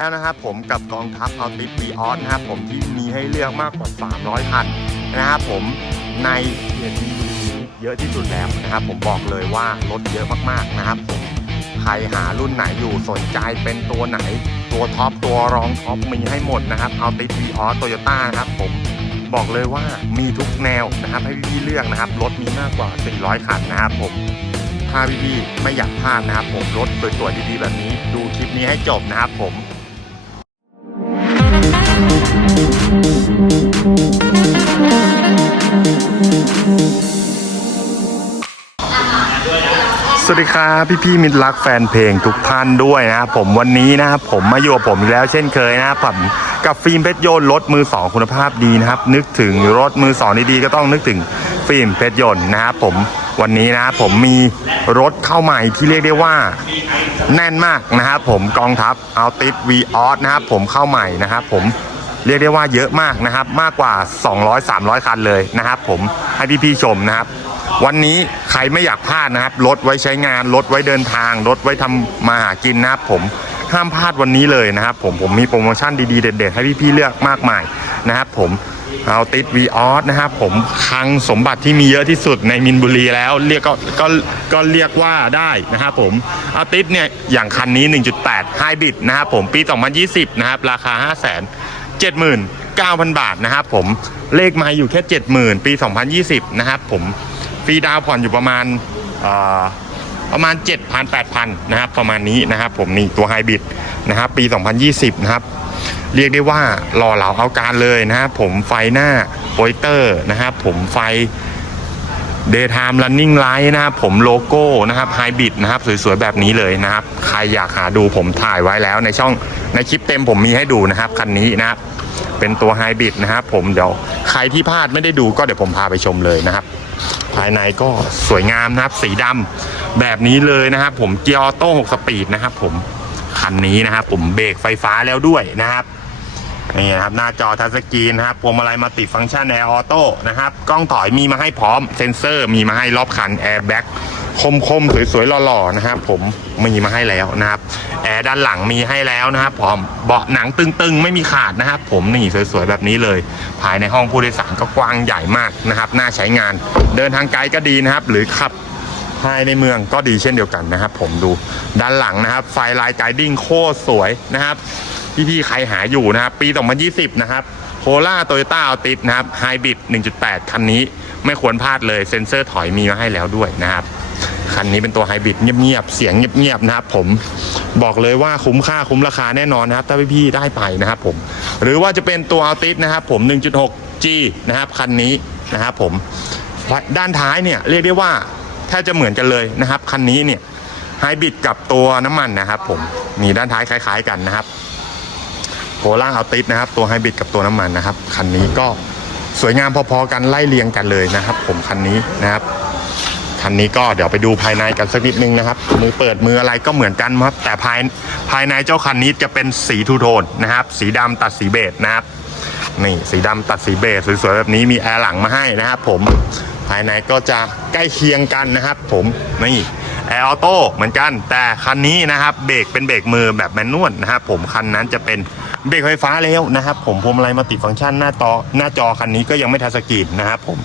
แล้วนะครับผมกับกองทัพเอาติสวีออสนะครับผมที่มีให้เลือกมากกว่า 300 คันนะครับผมในเขตมีบุรีเยอะที่สุดแล้วนะครับ ผมบอกเลยว่ารถเยอะมากๆนะครับผมใครหารุ่นไหนอยู่สนใจเป็นตัวไหน ตัวท็อปตัวรองท็อปมีให้หมดนะครับเอาติสวีออสโตโยต้านะครับผมบอกเลยว่ามีทุกแนวนะครับให้พี่ๆเลือกนะครับรถมีมากกว่า 400 คันนะครับผมถ้าพี่ๆไม่อยากพลาดนะครับผมรถสวยๆดีๆแบบนี้ ดูคลิปนี้ให้จบนะครับผม สวัสดีครับพี่ๆมิตรรักแฟนเพลงทุกท่านด้วยนะครับผมวันนี้นะครับผมมาอยู่กับผมอีกแล้วเช่นเคยนะครับผมกับฟิล์มเพชรยนต์รถมือสองคุณภาพดีนะครับนึกถึงรถมือสองดีๆก็ต้องนึกถึงฟิล์มเพชรยนต์นะครับผมวันนี้นะผมมีรถเข้าใหม่ที่เรียกได้ว่าแน่นมากนะครับผมกองทัพเอาติสวีออสนะครับผมเข้าใหม่นะครับผม เรียกได้ว่าเยอะมากนะครับ มากกว่า 200-300 คันเลยนะครับ ผมให้พี่ๆชมนะครับ วันนี้ใครไม่อยากพลาดนะครับรถไว้ใช้งานรถไว้เดินทางรถไว้ทำมาหากินนะครับผมห้ามพลาดวันนี้เลยนะครับ ผมผมมีโปรโมชั่นดีๆเด็ดๆให้พี่ๆเลือกมากมายนะครับ ผมเอาติดวีออสนะครับผมคลังสมบัติที่มีเยอะที่สุดในมินบุรีแล้ว เรียกก็ก็ก็เรียกว่าได้นะครับผมเอาติดเนี่ยอย่างคันนี้ 1.8ไฮบริดนะครับผมปี 2020 นะครับ ราคา 5 0 0 0 0 79,000 บาทนะครับผมเลขไมาอยู่แค่ 70,000 ปี 2020 นะครับผมฟรีดาวผ่อนอยู่ประมาณเอ่อประมาณ 7,000 8,000 นะครับ ประมาณนี้นะครับผมนี่ตัวไฮบริดนะครับ ปี 2020 นะครับ เรียกได้ว่าหล่อเหลาเอาการเลยนะครับผมไฟหน้าโปรเตอร์นะครับผมไฟ Daytime Running Light นะครับผมโลโก้นะครับไฮบริดนะครับสวยๆ แบบนี้เลยนะครับ ใครอยากหาดูผมถ่ายไว้แล้วในช่องในคลิปเต็มผมมีให้ดูนะครับคันนี้นะครับเป็นตัวไฮบริดนะครับผมเดี๋ยวใครที่พลาดไม่ได้ดูก็เดี๋ยวผมพาไปชมเลยนะครับ ภายในก็สวยงามนะครับ สีดำแบบนี้เลยนะครับ ผมเกียร์ออโต้6สปีดนะครับ ผมคันนี้นะครับ ผมเบรกไฟฟ้าแล้วด้วยนะครับ นี่นะครับหน้าจอทัชสกรีนนะครับพวงมาลัยมัลติดฟังก์ชันแอร์ออโต้นะครับกล้องถอยมีมาให้พร้อมเซ็นเซอร์มีมาให้รอบคันแอร์แบ็กคมๆสวยๆหล่อๆนะครับผมมีมาให้แล้วนะครับแอร์ด้านหลังมีให้แล้วนะครับพร้อมเบาะหนังตึงๆ ไม่มีขาดนะครับผมนี่สวยๆแบบนี้เลย ภายในห้องผู้โดยสารก็กว้างใหญ่มากนะครับน่าใช้งาน เดินทางไกลก็ดีนะครับ หรือขับภายในเมืองก็ดีเช่นเดียวกันนะครับ ผมดูด้านหลังนะครับ ไฟลายไกดิ้งโคตรสวยนะครับ พี่ๆใครหาอยู่นะครับ ปี 2020 นะครับโคล่าโตโยต้าอัลติสนะครับไฮบริด1.8 คันนี้ไม่ควรพลาดเลยเซ็นเซอร์ถอยมีมาให้แล้วด้วยนะครับ คันนี้เป็นตัวไฮบริดเงียบๆ เสียงเงียบๆนะครับผมบอกเลยว่าคุ้มค่าคุ้มราคาแน่นอนนะครับ ถ้าพี่ๆได้ไปนะครับผม หรือว่าจะเป็นตัวอัลติสนะครับผม 1.6G นะครับคันนี้นะครับผมด้านท้ายเนี่ยเรียกได้ว่าแทบจะเหมือนกันเลยนะครับ คันนี้เนี่ยไฮบริดกับตัวน้ำมันนะครับผมมีด้านท้ายคล้าย ๆ กันนะครับ โคล่าเอาติสนะครับ ตัวไฮบริดกับตัวน้ำมันนะครับ คันนี้ก็สวยงามพอๆกันไล่เรียงกันเลยนะครับ ผมคันนี้นะครับคันนี้ก็เดี๋ยวไปดูภายในกันสักนิดนึงนะครับมือเปิดมืออะไรก็เหมือนกันครับ แต่ภายภายในเจ้าคันนี้จะเป็นสีทูโทนนะครับ สีดำตัดสีเบจนะครับนี่สีดำตัดสีเบจสวยๆแบบนี้มีแอร์หลังมาให้นะครับผมภายในก็จะใกล้เคียงกันนะครับ ผมนี่แอร์ออโต้เหมือนกัน แต่คันนี้นะครับเบรกเป็นเบรกมือแบบแมนนวลนะครับผมคันนั้นจะเป็น เบรกไฟฟ้าแล้วนะครับ ผมพวงมาลัยมัลติดฟังก์ชันหน้าจอหน้าจอคันนี้ก็ยังไม่ทัชสกรีนนะครับผม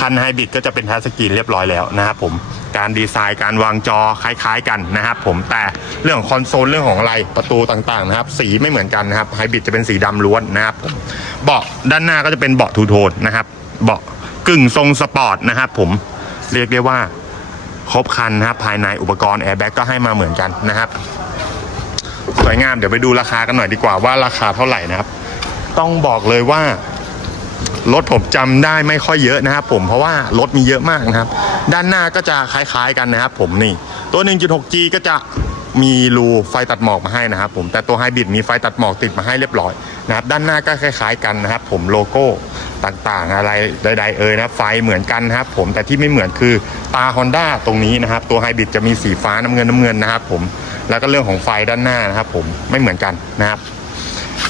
คันไฮบริดก็จะเป็นทัชสกรีนเรียบร้อยแล้วนะครับผมการดีไซน์การวางจอคล้ายๆกันนะครับผมแต่เรื่องของคอนโซลเรื่องของอะไรประตูต่างๆนะครับสีไม่เหมือนกันนะครับไฮบริดจะเป็นสีดำล้วนนะครับผมเบาะด้านหน้าก็จะเป็นเบาะทูโทนนะครับเบาะกึ่งทรงสปอร์ตนะครับผมเรียกได้ว่าครบคันนะครับภายในอุปกรณ์แอร์แบ็กก็ให้มาเหมือนกันนะครับ สวยงามเดี๋ยวไปดูราคากันหน่อยดีกว่าว่าราคาเท่าไหร่นะครับ ต้องบอกเลยว่ารถผมจำได้ไม่ค่อยเยอะนะครับผมเพราะว่ารถมีเยอะมากนะครับ ด้านหน้าก็จะคล้ายๆกันนะครับผมนี่ตัว 1.6G ก็จะมีรูไฟตัดหมอกมาให้นะครับผมแต่ตัวไฮบริดมีไฟตัดหมอกติดมาให้เรียบร้อยนะครับด้านหน้าก็คล้าย ๆ กันนะครับ ผมโลโก้ต่างๆ อะไรใดๆเอ่ยนะไฟเหมือนกันนะครับผมแต่ที่ไม่เหมือนคือตา Honda ตรงนี้นะครับ ตัวไฮบริดจะมีสีฟ้าน้ำเงินน้ำเงินนะครับผม แล้วก็เรื่องของไฟด้านหน้านะครับผมไม่เหมือนกันนะครับ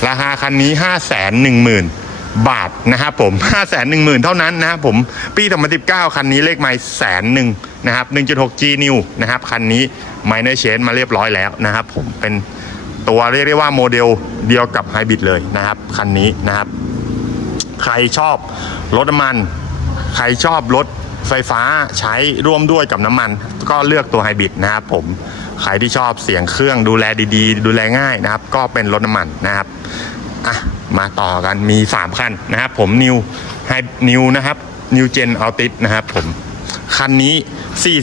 ราคาคันนี้ 5 1 0 0 0 0บาทนะครับผม 5 1 1 0 0 0 เท่านั้นนะครับผม ปี 2019 คันนี้เลขไมล์แสนหนึ่งนะครับ 1.6G New นะครับ คันนี้ Minor Change มาเรียบร้อยแล้วนะครับผม เป็นตัวเรียกได้ว่าโมเดลเดียวกับไฮบริดเลยนะครับ คันนี้นะครับ ใครชอบรถน้ำมัน ใครชอบรถไฟฟ้าใช้ร่วมด้วยกับน้ำมัน ก็เลือกตัวไฮบริดนะครับผม ใครที่ชอบเสียงเครื่องดูแลดีๆ ดูแลง่ายนะครับ ก็เป็นรถน้ำมันนะครับอะมาต่อกันมี 3 คันนะครับ ผมนิวไฮนิวนะครับนิวเจนอัลติสนะครับผมคันนี้ 4 9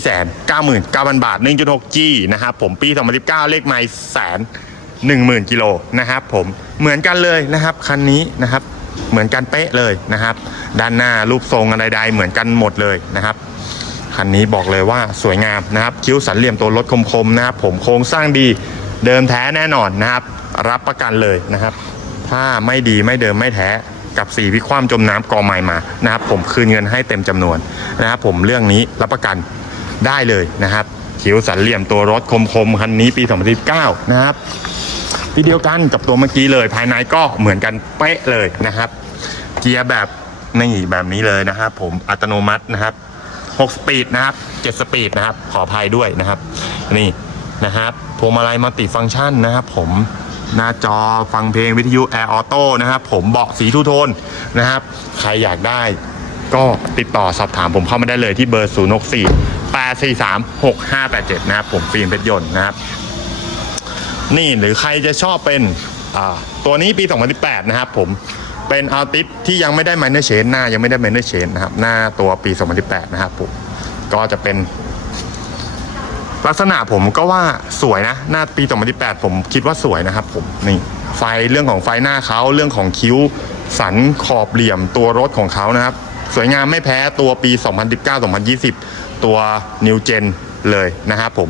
9 0 0 0 บาท 1.6G นะครับผมปี 2019 เลขไม่แสน10,000กิโลนะครับผมเหมือนกันเลยนะครับคันนี้นะครับเหมือนกันเป๊ะเลยนะครับ ด้านหน้ารูปทรงอะไรใดๆเหมือนกันหมดเลยนะครับ คันนี้บอกเลยว่าสวยงามนะครับ คิ้วสันเหลี่ยมตัวรถคมๆนะครับผมโครงสร้างดีเดิมแท้แน่นอนนะครับ รับประกันเลยนะครับ ถ้าไม่ดีไม่เดิมไม่แท้กับสีพิความจมน้ำกอใหม่มานะครับ ผมคืนเงินให้เต็มจำนวนนะครับ ผมเรื่องนี้รับประกันได้เลยนะครับคิ้วสันเหลี่ยมตัวรถคมๆคันนี้ปี 2019 นะครับวิดีโอกันกับตัวเมื่อกี้เลย ภายในก็เหมือนกันเป๊ะเลยนะครับ เกียร์แบบนี่แบบนี้เลยนะครับ ผมอัตโนมัตินะครับ 6 สปีดนะครับ 7 สปีดนะครับ ขออภัยด้วยนะครับ นี่นะครับพวงมาลัยมัลติฟังก์ชันนะครับผมหน้าจอฟังเพลงวิทยุแอร์ออโต้นะครับ ผมเบาะสีทูโทนนะครับ ใครอยากได้ก็ติดต่อสอบถามผมเข้ามาได้เลยที่เบอร์ 0 6 4 8 4 3 6 5 8 7 นะครับ ผมฟิล์มเพชรยนต์นะครับ นี่หรือใครจะชอบเป็นอ่าตัวนี้ปี 2018 นะครับผม เป็นอาร์ติสที่ยังไม่ได้ minor change หน้ายังไม่ได้ minor change นะครับ หน้าตัวปี 2018 นะครับผมก็จะเป็น ลักษณะผมก็ว่าสวยนะ หน้าปี 2018 ผมคิดว่าสวยนะครับผมนี่ไฟเรื่องของไฟหน้าเขาเรื่องของคิ้วสันขอบเหลี่ยมตัวรถของเขานะครับ สวยงามไม่แพ้ตัวปี 2019-2020 ตัว New Gen เลยนะครับผม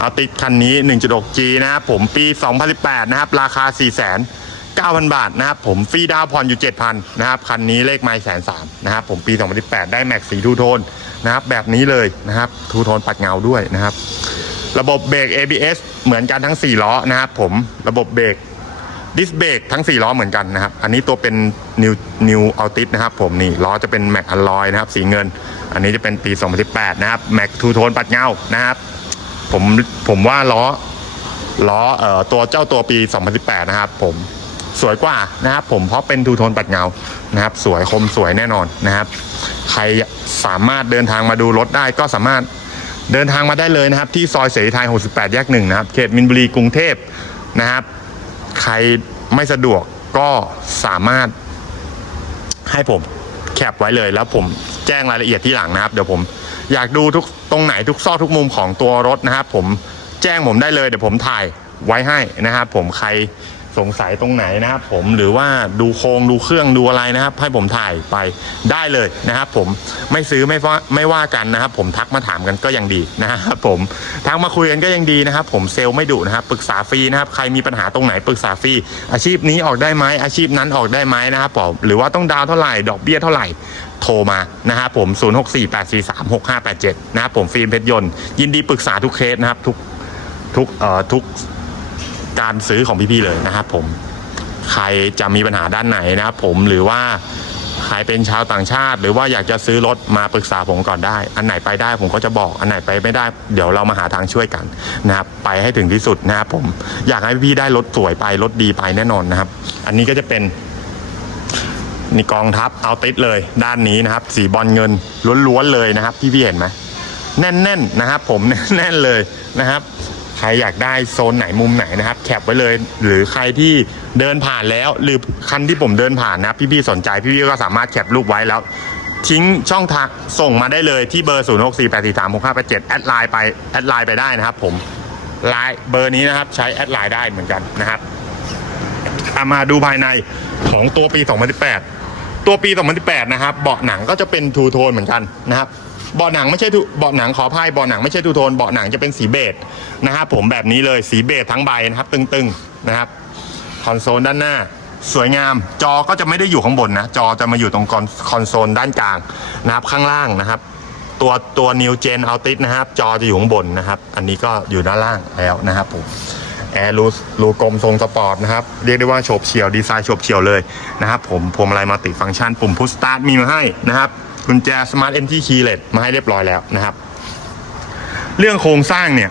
อาติดคันนี้ 1.6G นะครับผมปี 2018 นะครับ ราคา4 9 0 0 0 บาทนะครับผมฟรีดาวผ่อนอยู่ 7,000นะครับคันนี้เลขไมล์แสนสามนะครับผมปี 2018 ได้แม็กสีทูโทนนะครับแบบนี้เลยนะครับทูโทนปัดเงาด้วยนะครับ ระบบเบรก ABS เหมือนกันทั้ง 4 ล้อนะครับผมระบบเบรกดิสเบรกทั้ง 4 ล้อเหมือนกันนะครับ อันนี้ตัวเป็น New New Altis นะครับผมนี่ล้อจะเป็นแม็กอลลอยนะครับสีเงิน อันนี้จะเป็นปี 2018 นะครับแม็กทูโทนปัดเงานะครับผมผมว่าล้อล้อเอ่อตัวเจ้าตัวปี 2018 นะครับผม สวยกว่านะครับผมเพราะเป็นทูโทนปัดเงานะครับ สวยคมสวยแน่นอนนะครับ ใครสามารถเดินทางมาดูรถได้ก็สามารถเดินทางมาได้เลยนะครับ ที่ซอยเสรีไทย 68 แยกหนึ่งนะครับ เขตมินบุรีกรุงเทพนะครับ ใครไม่สะดวกก็สามารถให้ผมแคปไว้เลยแล้วผมแจ้งรายละเอียดที่หลังนะครับ เดี๋ยวผมอยากดูทุกตรงไหนทุกซอกทุกมุมของตัวรถนะครับ ผมแจ้งผมได้เลยเดี๋ยวผมถ่ายไว้ให้นะครับ ผมใคร สงสัยตรงไหนนะครับผมหรือว่าดูโครงดูเครื่องดูอะไรนะครับ ให้ผมถ่ายไปได้เลยนะครับ ผมไม่ซื้อไม่ว่าไม่ว่ากันนะครับ ผมทักมาถามกันก็ยังดีนะครับผมทักมาคุยกันก็ยังดีนะครับ ผมเซลล์ไม่ดุนะครับปรึกษาฟรีนะครับ ใครมีปัญหาตรงไหนปรึกษาฟรีอาชีพนี้ออกได้ไหมอาชีพนั้นออกได้ไหมนะครับผมหรือว่าต้องดาวเท่าไหร่ดอกเบี้ยเท่าไหร่โทรมานะครับผม 0648436587 นะครับผมฟิล์มเพชรยนต์ยินดีปรึกษาทุกเคสนะครับทุกทุกเอ่อทุก การซื้อของพี่ๆเลยนะครับผมใครจะมีปัญหาด้านไหนนะครับผมหรือว่าใครเป็นชาวต่างชาติ หรือว่าอยากจะซื้อรถมาปรึกษาผมก่อนได้ อันไหนไปได้ผมก็จะบอกอันไหนไปไม่ได้ เดี๋ยวเรามาหาทางช่วยกันนะครับไปให้ถึงที่สุดนะครับผมอยากให้พี่ได้รถสวยไปรถดีไปแน่นอนนะครับ อันนี้ก็จะเป็นนี่กองทัพเอาติดเลย ด้านนี้นะครับ สีบอลเงินล้วนๆเลยนะครับ พี่พี่ๆเห็นไหมแน่นๆนะครับ ผมแน่นๆเลยนะครับ ใครอยากได้โซนไหนมุมไหนนะครับ แคปไว้เลย หรือใครที่เดินผ่านแล้ว หรือคันที่ผมเดินผ่านนะพี่ๆสนใจพี่ๆก็สามารถแคปรูปไว้แล้ว ทิ้งช่องทางส่งมาได้เลยที่เบอร์ 0 6 4 8 4 3 6 5 8 7แอดไลน์ไปแอดไลน์ไปได้นะครับ ผมไลน์เบอร์นี้นะครับ ใช้แอดไลน์ได้เหมือนกันนะครับอามาดูภายในของตัวปี 2018 ตัวปี 2018 นะครับ เบาะหนังก็จะเป็นทูโทนเหมือนกันนะครับ เบาะหนังไม่ใช่ทูเบาะหนังขออภัยเบาะหนังไม่ใช่ทูโทนเบาะหนังจะเป็นสีเบจนะครับผมแบบนี้เลยสีเบจทั้งใบนะครับ ตึงๆนะครับคอนโซลด้านหน้าสวยงามจอก็จะไม่ได้อยู่ข้างบนนะ จอจะมาอยู่ตรงคอนโซลด้านกลางนะครับข้างล่างนะครับ ตัวตัว New Gen Altis นะครับ จอจะอยู่ข้างบนนะครับ อันนี้ก็อยู่ด้านล่างแล้วนะครับผมแอร์รูรูกลมทรงสปอร์ตนะครับ เรียกได้ว่าโฉบเฉี่ยวดีไซน์โฉบเฉี่ยวเลยนะครับผมพวงมาลัยมัลติฟังก์ชันปุ่มพุชสตาร์ทมีมาให้นะครับ กุญแจสมาร์ทเอ็นทีคีเลตมาให้เรียบร้อยแล้วนะครับ เรื่องโครงสร้างเนี่ย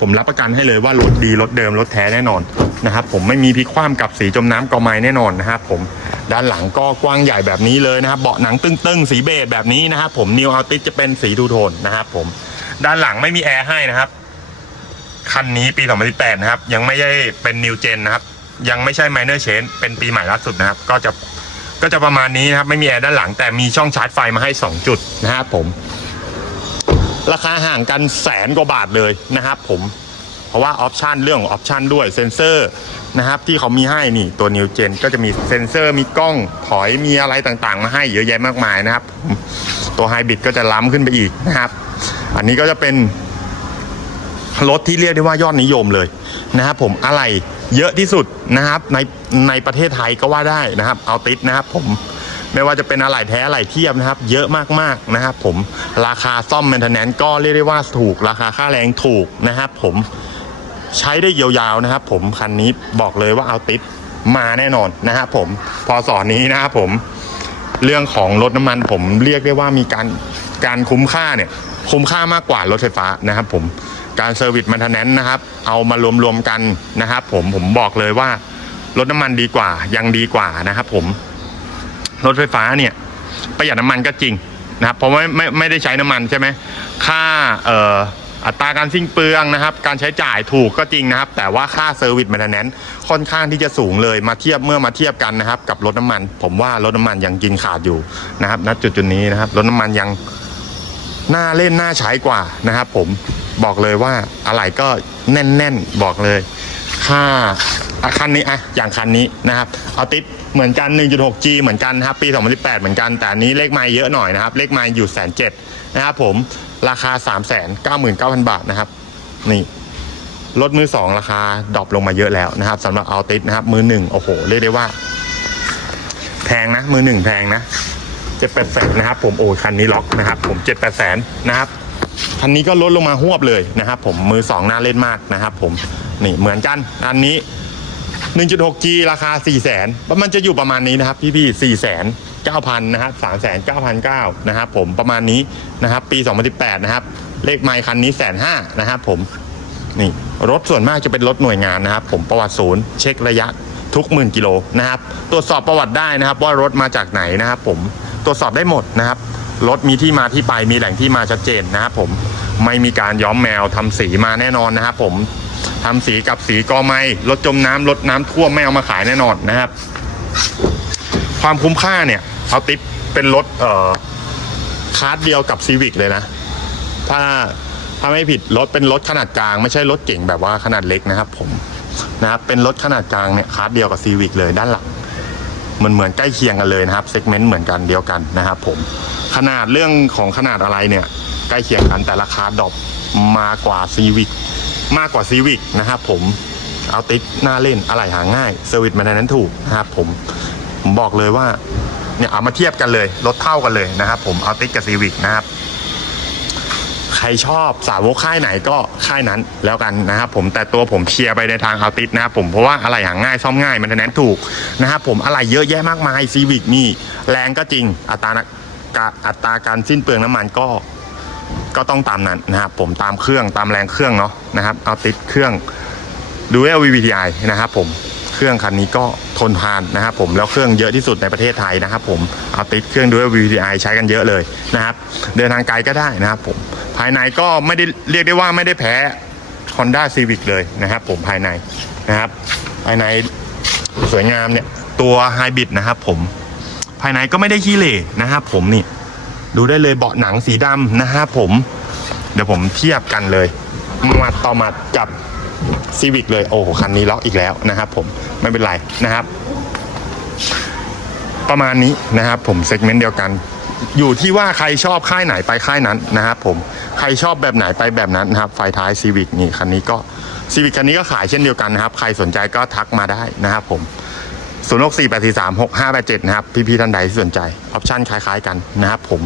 ผมรับประกันให้เลยว่ารถดีรถเดิมรถแท้แน่นอนนะครับผมไม่มีพลิกคว่ำกับสีจมน้ำกอไม้แน่นอนนะครับผมด้านหลังก็กว้างใหญ่แบบนี้เลยนะครับเบาะหนังตึ้งๆ สีเบจแบบนี้นะครับผมนิวอัลติจะเป็นสีทูโทนนะครับผมด้านหลังไม่มีแอร์ให้นะครับคันนี้ปี2018นะครับยังไม่ได้เป็นนิวเจนนะครับยังไม่ใช่ minor change เป็นปีใหม่ล่าสุดนะครับ ก็จะ ก็จะประมาณนี้นะครับ ไม่มีแอร์ด้านหลังแต่มีช่องชาร์จไฟมาให้ 2 จุดนะครับผม ราคาห่างกันแสนกว่าบาทเลยนะครับผม เพราะว่าออปชันเรื่องออปชันด้วยเซ็นเซอร์นะครับ ที่เขามีให้นี่ตัวนิวเจนก็จะมีเซ็นเซอร์มีกล้องถอยมีอะไรต่างๆ มาให้เยอะแยะมากมายนะครับผมตัวไฮบริดก็จะล้ำขึ้นไปอีกนะครับ อันนี้ก็จะเป็นรถที่เรียกได้ว่ายอดนิยมเลย นะครับผมอะไรเยอะที่สุดนะครับในในประเทศไทยก็ว่าได้นะครับเอาติดนะครับผมไม่ว่าจะเป็นอะไรแท้อะไรเทียบนะครับ เยอะมากๆนะครับผมราคาซ่อมแมนเทนแนนก็เรียกได้ว่าถูก ราคาค่าแรงถูกนะครับผมใช้ได้ยาวๆนะครับผมคันนี้บอกเลยว่าเอาติดมาแน่นอนนะครับผมพอสอนนี้นะครับผมเรื่องของรถน้ำมันผมเรียกได้ว่ามีการการคุ้มค่าเนี่ยคุ้มค่ามากกว่ารถไฟฟ้านะครับผม การเซอร์วิสมันทนแนนนะครับ เอามารวมๆกันนะครับผมผมบอกเลยว่ารถน้ำมันดีกว่ายังดีกว่านะครับ ผมรถไฟฟ้าเนี่ยประหยัดน้ำมันก็จริงนะครับเพราะว่ไม่ไม่ได้ใช้น้ำมันใช่ไหมค่าเอ่ออัตราการสิ้นเปลืองนะครับ การใช้จ่ายถูกก็จริงนะครับ แต่ว่าค่าเซอร์วิสมันทนแนนค่อนข้างที่จะสูงเลยมาเทียบเมื่อมาเทียบกันนะครับ กับรถน้ำมัน ผมว่ารถน้ำมันยังกินขาดอยู่นะครับณจุดจุดนี้นะครับรถน้ำมันยัง น่าเล่นน่าใช้กว่านะครับผมบอกเลยว่าอะไรก็แน่นๆ บอกเลยค่าคันนี้อะอย่างคันนี้นะครับเอาติดเหมือนกัน 1.6G เหมือนกันนะครับปี 2018 เหมือนกัน แต่อันนี้เลขไม้เยอะหน่อยนะครับ เลขไม้อยู่แสนเจ็ดนะครับผมราคา 3 9 9 0 0 0 บาทนะครับ นี่รถมือสองราคาดรอปลงมาเยอะแล้วนะครับสำหรับเอาติดนะครับ มือหนึ่งโอ้โห เรียกได้ว่า แพงนะ มือหนึ่งแพงนะ เจ็ดแปดแสนนะครับผมโอ้คันนี้ล็อกนะครับผมเจ็ดแปดแสนนะครับคันนี้ก็ลดลงมาหวบเลยนะครับผมมือสองน่าเล่นมากนะครับผมนี่เหมือนกันอันนี้ 1.6G ราคา 4 0 0แสนมันจะอยู่ประมาณนี้นะครับพี่พี่4แสน9,000นะครับ3แสน9,900นะครับผมประมาณนี้นะครับปี 2018 นะครับ เลขไมค์คันนี้แสนห้านะครับผมนี่รถส่วนมากจะเป็นรถหน่วยงานนะครับผมประวัติศูนย์เช็คระยะทุกหมื่นกิโลนะครับตรวจสอบประวัติได้นะครับว่ารถมาจากไหนนะครับผม ตรวจสอบได้หมดนะครับรถมีที่มาที่ไปมีแหล่งที่มาชัดเจนนะครับผมไม่มีการย้อมแมวทำสีมาแน่นอนนะครับผมทำสีกับสีกอไม้รถจมน้ำรถน้ำท่วมไม่เอามาขายแน่นอนนะครับ ความคุ้มค่าเนี่ยเอาติดเป็นรถเอ่อคลาสเดียวกับซีวิกเลยนะ ถ้าถ้าไม่ผิดรถเป็นรถขนาดกลางไม่ใช่รถเก่งแบบว่าขนาดเล็กนะครับ ผมนะครับเป็นรถขนาดกลางเนี่ยคลาสเดียวกับซีวิกเลยด้านหลัง มันเหมือนใกล้เคียงกันเลยนะครับเซกเมนต์เหมือนกันเดียวกันนะครับผมขนาดเรื่องของขนาดอะไรเนี่ยใกล้เคียงกันแต่ราคาดรอปมากกว่าซีวิกมากกว่าซีวิกนะครับผมเอาติ๊กหน้าเล่นอะไรหาง่ายเซอร์วิสมันนั้นถูกนะครับผมผมบอกเลยว่าเนี่ยเอามาเทียบกันเลยรถเท่ากันเลยนะครับผมเอาติ๊กกับซีวิกนะครับ รชอบสาวกค่ายไหนก็ค่ายนั้นแล้วกันนะครับผมแต่ตัวผมเชียร์ไปในทางเอาติดนะครับผมเพราะว่าอะไรหาง่ายซ่อมง่ายมันแนนถูกนะครับผมอะไรเยอะแยะมากมายซีวิกนี่แรงก็จริงอัตรากะอัตราการสิ้นเปลืองน้ำมันก็ก็ต้องตามนั้นนะครับผมตามเครื่องตามแรงเครื่องเนาะนะครับเอาติดเครื่องดูเอล VVTi นะครับผม เครื่องคันนี้ก็ทนทานนะครับผมแล้วเครื่องเยอะที่สุดในประเทศไทยนะครับผมเอาติดเครื่องดูเอล VVTi ใช้กันเยอะเลยนะครับ เดินทางไกลก็ได้นะครับผมภายในก็ไม่ได้เรียกได้ว่าไม่ได้แพ้ Honda Civic เลยนะครับผมภายในนะครับ ภายในสวยงามเนี่ยตัวไฮบริดนะครับผมภายในก็ไม่ได้ขี้เหร่นะครับผมนี่ดูได้เลยเบาะหนังสีดำนะครับผม เดี๋ยวผมเทียบกันเลยมาต่อมากับ ซีวิกเลยโอ้โหคันนี้ล็อกอีกแล้วนะครับผมไม่เป็นไรนะครับ ประมาณนี้นะครับผมเซกเมนต์เดียวกัน อยู่ที่ว่าใครชอบค่ายไหนไปค่ายนั้นนะครับผมใครชอบแบบไหนไปแบบนั้นนะครับ ไฟท้ายซีวิกนี่คันนี้ก็ซีวิกคันนี้ก็ขายเช่นเดียวกันนะครับ ใครสนใจก็ทักมาได้นะครับผม0 6 4 8 4 3 6 5 8 7 นะครับ พี่ๆท่านใดที่สนใจ ออปชั่นคล้ายๆกันนะครับผม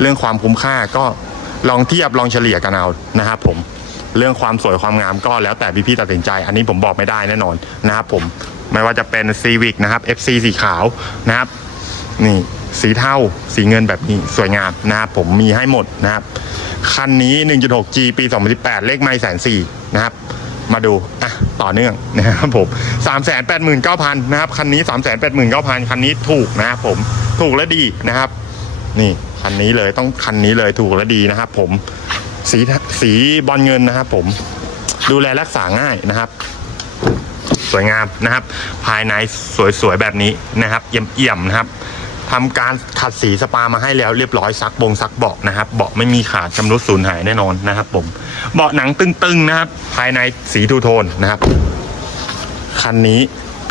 เรื่องความคุ้มค่าก็ลองเทียบลองเฉลี่ยกันเอานะครับผม เรื่องความสวยความงามก็แล้วแต่พี่ๆตัดสินใจ อันนี้ผมบอกไม่ได้แน่นอนนะครับผมไม่ว่าจะเป็น Civic นะครับ FC สีขาวนะครับนี่สีเทาสีเงินแบบนี้สวยงามนะครับผมมีให้หมดนะครับคันนี้ 1.6G ปี 2018 เลขไม่แสนสี่นะครับมาดูอะต่อเนื่องนะครับผม389,000นะครับคันนี้ 389,000คันนี้ถูกนะครับผมถูกและดีนะครับ นี่คันนี้เลยต้องคันนี้เลยถูกและดีนะครับผม สีสีบอลเงินนะครับผมดูแลรักษาง่ายนะครับ สวยงามนะครับ ภายในสวยๆแบบนี้นะครับเอี่ยมๆนะครับทำการขัดสีสปามาให้แล้วเรียบร้อยซักบงซักเบาะนะครับเบาะไม่มีขาดชำรุดสูญหายแน่นอนนะครับ ผมเบาะหนังตึงๆนะครับ ภายในสีทูโทนนะครับ คันนี้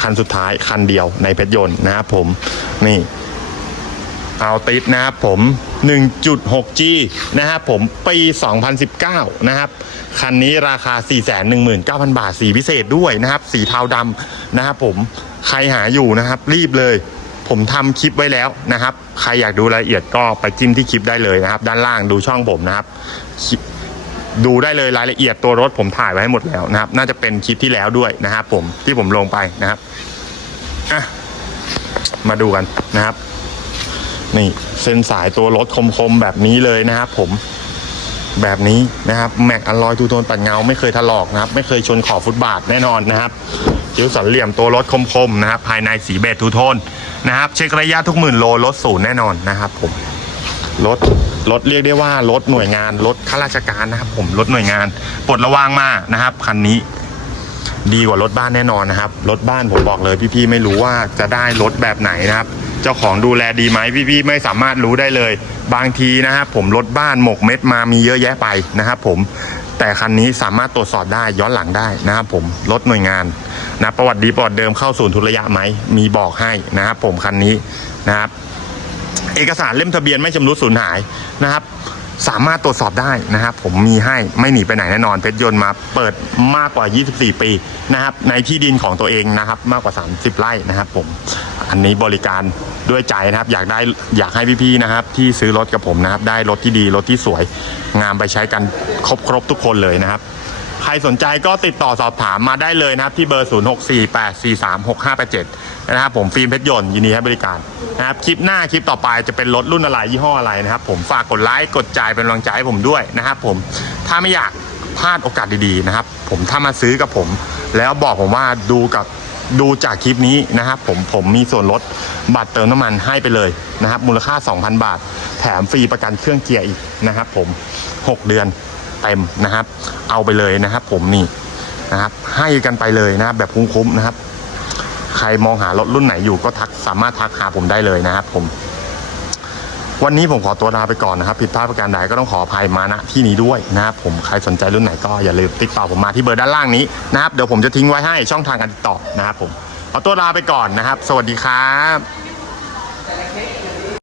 คันสุดท้ายคันเดียวในเพชรยนต์นะครับผมนี่ เอาติดนะครับผม 1.6G นะครับผมปี 2019 นะครับ คันนี้ราคา 419,000 บาท สีพิเศษด้วยนะครับ สีเทาดำนะครับผม ใครหาอยู่นะครับ รีบเลย ผมทำคลิปไว้แล้วนะครับ ใครอยากดูรายละเอียดก็ไปจิ้มที่คลิปได้เลยนะครับ ด้านล่างดูช่องผมนะครับดูได้เลยรายละเอียดตัวรถผมถ่ายไว้ให้หมดแล้วนะครับ น่าจะเป็นคลิปที่แล้วด้วยนะครับผมที่ผมลงไปนะครับอะมาดูกันนะครับ นี่เส้นสายตัวรถคมๆแบบนี้เลยนะครับผมแบบนี้นะครับแม็กอลลอยทูโทนปัดเงาไม่เคยถลอกนะครับ ไม่เคยชนขอบฟุตบาทแน่นอนนะครับจิ้วสันเหลี่ยมตัวรถคมๆนะครับ ภายในสีเบจทูโทนนะครับ เช็คระยะทุกหมื่นโลรถศูนย์แน่นอนนะครับผมรถรถเรียกได้ว่ารถหน่วยงานรถข้าราชการนะครับ ผมรถหน่วยงานปลดระวางมานะครับคันนี้ ดีกว่ารถบ้านแน่นอนนะครับรถบ้านผมบอกเลยพี่ๆไม่รู้ว่าจะได้รถแบบไหนนะครับ เจ้าของดูแลดีไหมพี่ๆไม่สามารถรู้ได้เลย บางทีนะครับผมรถบ้านหมกเม็ดมามีเยอะแยะไปนะครับผมแต่คันนี้สามารถตรวจสอบได้ย้อนหลังได้นะครับผมรถหน่วยงานนะประวัติดีประวัติเดิมเข้าศูนย์ทุนระยะไหมมีบอกให้นะครับผมคันนี้นะครับ เอกสารเล่มทะเบียนไม่ชำรุดสูญหายนะครับ สามารถตรวจสอบได้นะครับ ผมมีให้ไม่หนีไปไหนแน่นอนเพชรยนต์มาเปิดมากกว่า 24 ปีนะครับ ในที่ดินของตัวเองนะครับ มากกว่า 30 ไร่นะครับ ผม อันนี้บริการด้วยใจนะครับ อยากได้อยากให้พี่ๆนะครับ ที่ซื้อรถกับผมนะครับ ได้รถที่ดีรถที่สวย งามไปใช้กันครบครบทุกคนเลยนะครับ ใครสนใจก็ติดต่อสอบถามมาได้เลยนะครับ ที่เบอร์ 0648436587 นะครับผมฟิล์มเพชรยนต์ยินดีให้บริการนะครับคลิปหน้าคลิปต่อไปจะเป็นรถรุ่นอะไรยี่ห้ออะไรนะครับ ผมฝากกดไลค์กดจ่ายเป็นกำลังใจให้ผมด้วยนะครับ ผมถ้าไม่อยากพลาดโอกาสดีๆนะครับ ผมถ้ามาซื้อกับผม แล้วบอกผมว่าดูกับดูจากคลิปนี้นะครับ ผมผมมีส่วนลดบัตรเติมน้ำมันให้ไปเลยนะครับ มูลค่า 2,000 บาท แถมฟรีประกันเครื่องเกียร์อีกนะครับ ผม 6 เดือน เต็มนะครับ เอาไปเลยนะครับ ผมนี่นะครับ ให้กันไปเลยนะครับแบบคุ้มๆนะครับ ใครมองหารถรุ่นไหนอยู่ก็ทักสามารถทักหาผมได้เลยนะครับ ผม วันนี้ผมขอตัวลาไปก่อนนะครับ ผิดพลาดประการใดก็ต้องขออภัยมาณที่นี้ด้วยนะครับ ผมใครสนใจรุ่นไหนก็อย่าลืมติดต่อผมมาที่เบอร์ด้านล่างนี้นะครับเดี๋ยวผมจะทิ้งไว้ให้ช่องทางการติดต่อนะครับ ผมขอตัวลาไปก่อนนะครับ สวัสดีครับ